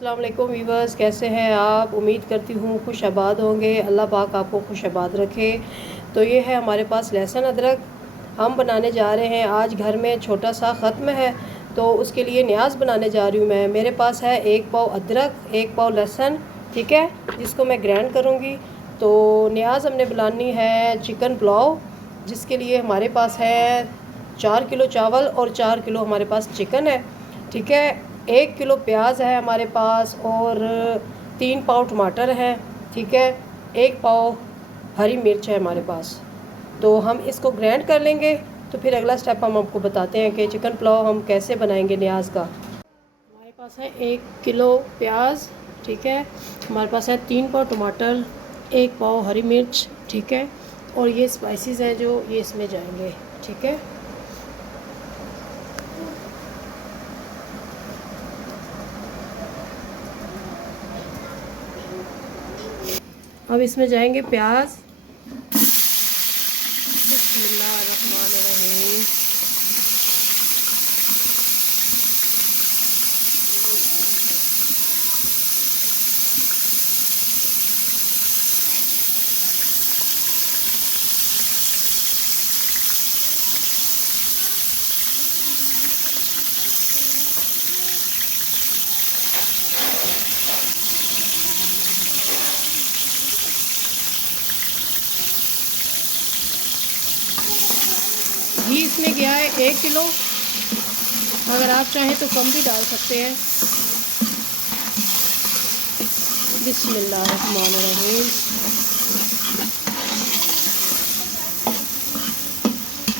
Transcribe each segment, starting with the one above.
अस्सलाम वालेकुम वीवर्स, कैसे हैं आप। उम्मीद करती हूँ खुश आबाद होंगे। अल्लाह पाक आपको खुश आबाद रखे। तो ये है हमारे पास लहसुन अदरक हम बनाने जा रहे हैं। आज घर में छोटा सा ख़त्म है तो उसके लिए न्याज़ बनाने जा रही हूँ मैं। मेरे पास है 1 पाव अदरक, 1 पाव लहसुन, ठीक है, जिसको मैं ग्राइंड करूँगी। तो न्याज़ हमने बनानी है चिकन पुलाव, जिसके लिए हमारे पास है 4 किलो चावल और 4 किलो हमारे पास चिकन है, ठीक है। 1 किलो प्याज है हमारे पास और 3 पाव टमाटर है, ठीक है। 1 पाव हरी मिर्च है हमारे पास। तो हम इसको ग्राइंड कर लेंगे। तो फिर अगला स्टेप हम आपको बताते हैं कि चिकन पुलाव हम कैसे बनाएंगे न्याज़ का। हमारे पास है 1 किलो प्याज, ठीक है। हमारे पास है 3 पाव टमाटर, 1 पाव हरी मिर्च, ठीक है। और ये स्पाइसेस हैं जो ये इसमें जाएंगे, ठीक है। अब इसमें जाएंगे प्याज। बिस्मिल्लाहिर्रहमानिर्रहीम। घी इसमें गया है 1 किलो। अगर आप चाहें तो कम भी डाल सकते हैं। बिस्मिल्लाहिर्रहमानिर्रहीम।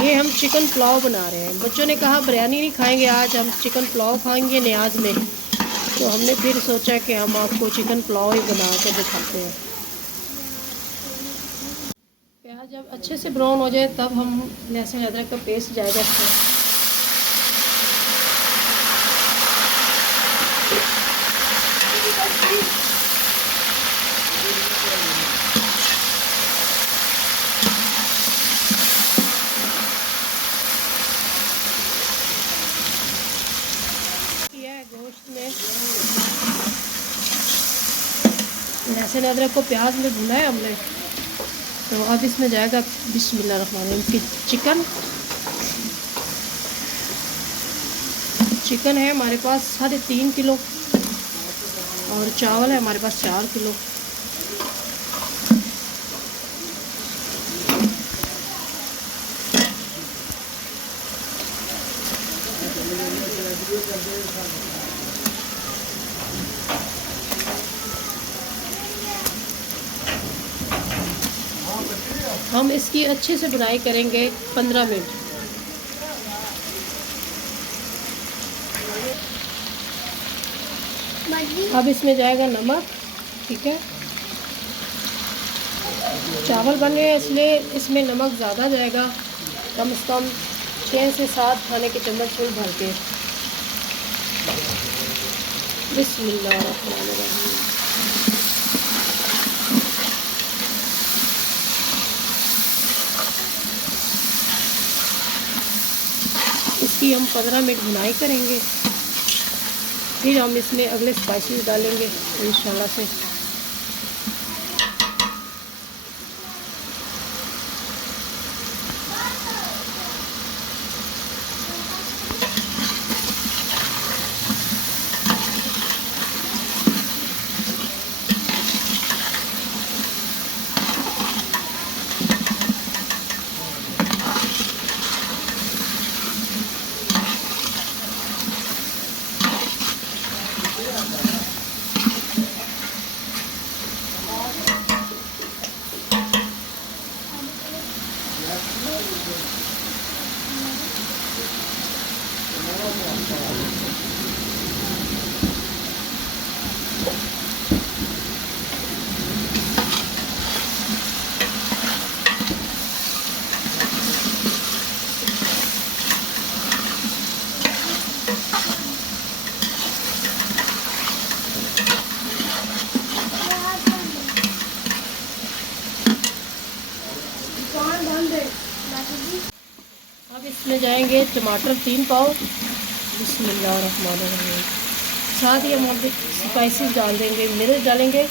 ये हम चिकन पुलाव बना रहे हैं। बच्चों ने कहा बिरयानी नहीं खाएंगे, आज हम चिकन पुलाव खाएंगे न्याज में। तो हमने फिर सोचा कि हम आपको चिकन पुलाव ही बना कर दिखाते हैं। प्याज जब अच्छे से ब्राउन हो जाए तब हम लहसुन अदरक का पेस्ट जाएगा इसमें। गोश्त में लहसुन अदरक को प्याज में भुना है हमने। तो अब इसमें जाएगा बिस्मिल्लाहिर्रहमानिर्रहीम चिकन। चिकन है हमारे पास 3.5 किलो और चावल है हमारे पास 4 किलो। हम इसकी अच्छे से बुनाई करेंगे 15 मिनट। अब इसमें जाएगा नमक, ठीक है। चावल बन रहे हैं इसलिए इसमें नमक ज़्यादा जाएगा, कम से कम 6 से 7 खाने के चम्मच फुल भर के। बिस्मिल्लाहिर्रहमानिर्रहीम। इसकी हम 15 मिनट भुनाई करेंगे। फिर हम इसमें अगले स्पाइसेस डालेंगे इंशाल्लाह से। अब इसमें जाएंगे टमाटर 3 पाव। बिस्मिल्लाहिर्रहमानिर्रहीम। साथ ही हम स्पाइसेस डाल देंगे, मिर्च डालेंगे।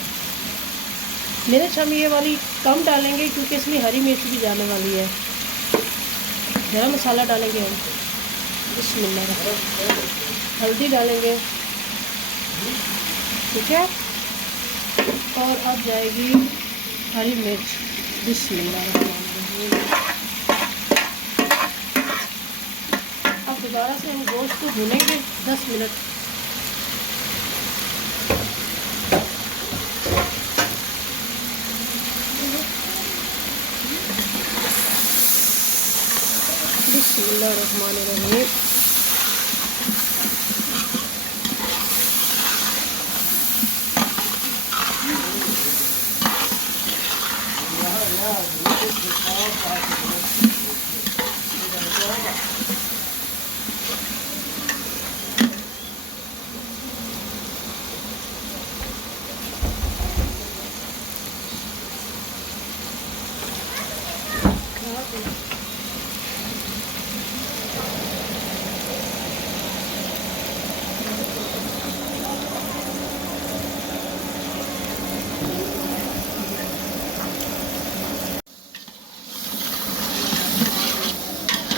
मिर्च हम ये वाली कम डालेंगे क्योंकि इसमें हरी मिर्च भी जाने वाली है। गरम मसाला डालेंगे हम, बिस्मिल्लाह। हल्दी डालेंगे, ठीक है। और अब जाएगी हरी मिर्च, बिस्मिल्लाह। अब दोबारा से हम गोश्त को भूनेंगे 10 मिनट। बिस्मिल्लाहिर्रहमानिर्रहीम।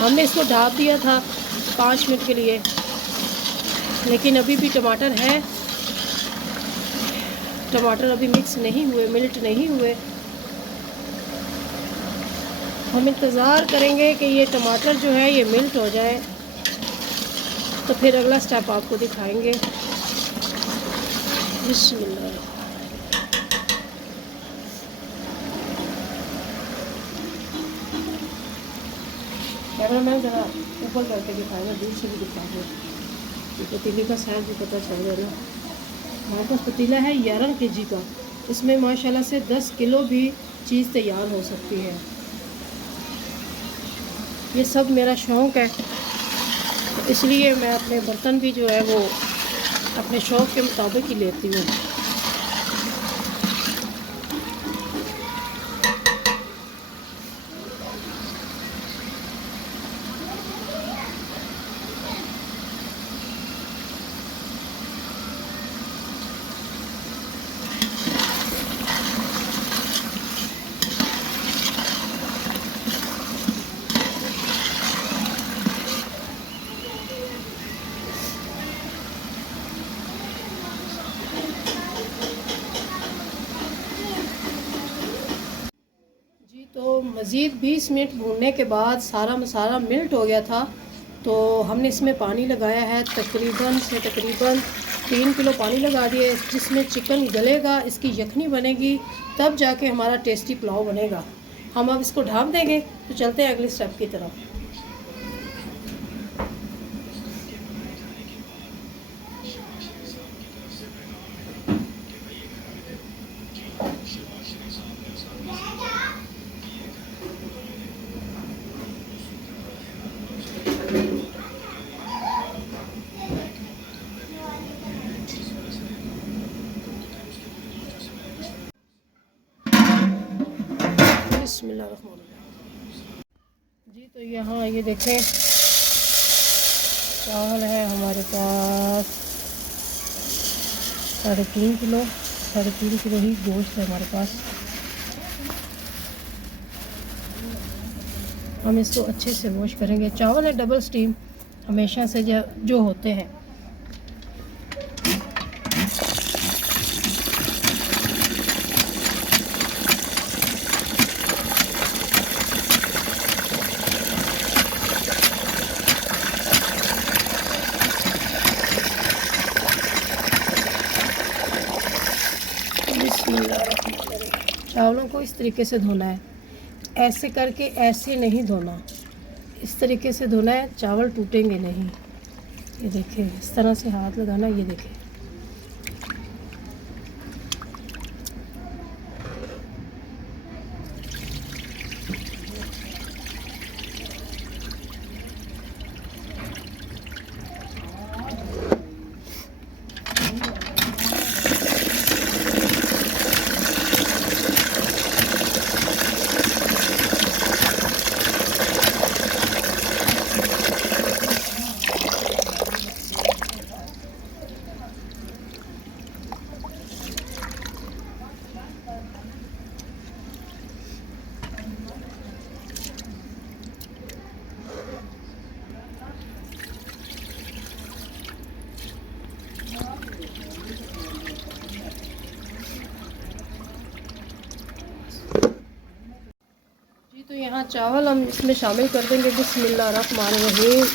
हमने इसको ढाँप दिया था 5 मिनट के लिए, लेकिन अभी भी टमाटर है, टमाटर अभी मिक्स नहीं हुए, मिल्ट नहीं हुए। हम इंतज़ार करेंगे कि ये टमाटर जो है ये मिल्ट हो जाए, तो फिर अगला स्टेप आपको दिखाएंगे। बिस्मिल्लाह। कैमरा मैन ज़रा ऊपर करके दिखाएगा, दूर से भी दिखाएगा, पतीले का साइज भी पता चल रहा है ना। हमारे पास पतीला है 11 kg का, इसमें माशाल्लाह से 10 किलो भी चीज़ तैयार हो सकती है। ये सब मेरा शौक़ है, तो इसलिए मैं अपने बर्तन भी जो है वो अपने शौक़ के मुताबिक ही लेती हूँ। तो मज़ीद 20 मिनट भूनने के बाद सारा मसाला मिल्ट हो गया था, तो हमने इसमें पानी लगाया है, तकरीबन 3 किलो पानी लगा दिए, जिसमें चिकन गलेगा, इसकी यखनी बनेगी, तब जाके हमारा टेस्टी पुलाव बनेगा। हम अब इसको ढाँप देंगे, तो चलते हैं अगले स्टेप की तरफ। बिस्मिल्लाहिर्रहमानिर्रहीम। जी तो यहाँ ये देखें, चावल है हमारे पास 3.5 किलो, 3.5 किलो ही गोश्त है हमारे पास। हम इसको अच्छे से वॉश करेंगे। चावल है डबल स्टीम हमेशा से जो होते हैं। चावलों को इस तरीके से धोना है, ऐसे करके ऐसे नहीं धोना, इस तरीके से धोना है, चावल टूटेंगे नहीं। ये देखिए, इस तरह से हाथ लगाना, ये देखिए। चावल हम इसमें शामिल कर देंगे। बिस्मिल्लाहिर्रहमानिर्रहीम।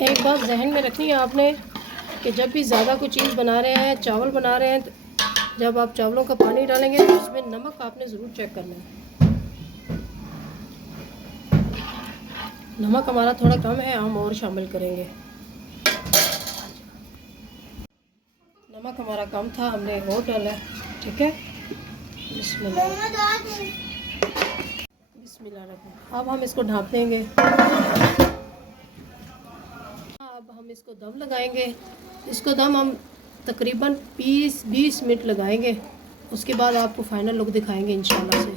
एक बात जहन में रखनी है आपने कि जब भी ज़्यादा कोई चीज़ बना रहे हैं, चावल बना रहे हैं, तो जब आप चावलों का पानी डालेंगे तो उसमें नमक आपने ज़रूर चेक करना है। नमक हमारा थोड़ा कम है, हम और शामिल करेंगे। नमक हमारा कम था, हमने और डाला है। ठीक है, बिस्मिल्लाह। अब हम इसको ढाँप देंगे। अब हम इसको दम लगाएंगे। इसको दम हम तकरीबन 20 मिनट लगाएंगे। उसके बाद आपको फाइनल लुक दिखाएंगे इंशाल्लाह से।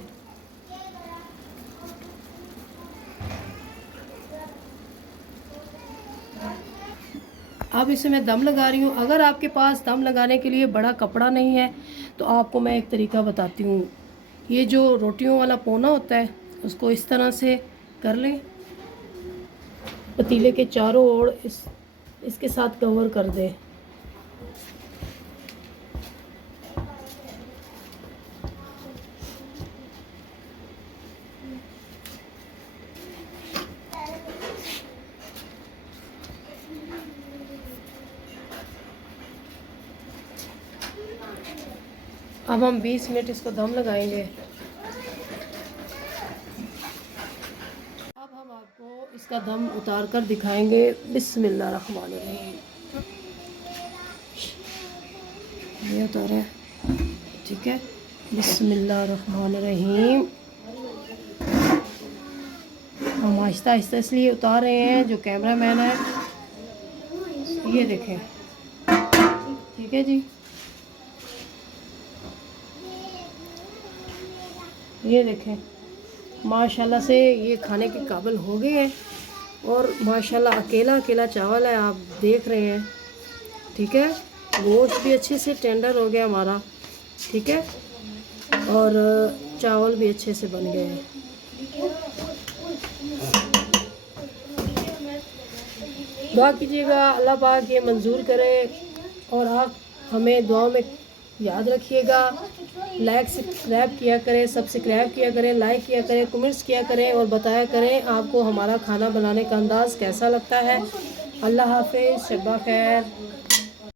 अब इसे मैं दम लगा रही हूँ। अगर आपके पास दम लगाने के लिए बड़ा कपड़ा नहीं है तो आपको मैं एक तरीका बताती हूँ। ये जो रोटियों वाला पोना होता है उसको इस तरह से कर लें, पतीले के चारों ओर इसके साथ कवर कर दें। अब हम 20 मिनट इसको दम लगाएंगे। अब हम आपको इसका दम उतार कर दिखाएंगे। बिस्मिल्लाहिर्रहमानिर्रहीम। ये उतारे, ठीक है। बिस्मिल्लाहिर्रहमानिर्रहीम। हम आहिस्ता आहिस्ता इसलिए उतार रहे हैं, जो कैमरा मैन है ये देखें। ठीक है जी, ये देखें माशाल्लाह से ये खाने के काबिल हो गए हैं। और माशाल्लाह अकेला अकेला चावल है, आप देख रहे हैं। ठीक है, गोश्त भी अच्छे से टेंडर हो गया हमारा। ठीक है, और चावल भी अच्छे से बन गए हैं। दुआ कीजिएगा अल्लाह पाक ये मंजूर करे, और आप हमें दुआ में याद रखिएगा। लाइक सब्सक्राइब किया करें, सब्सक्राइब किया करें, लाइक किया करें, कमेंट्स किया करें और बताया करें आपको हमारा खाना बनाने का अंदाज़ कैसा लगता है। अल्लाह हाफ़िज़, शब्बा खैर।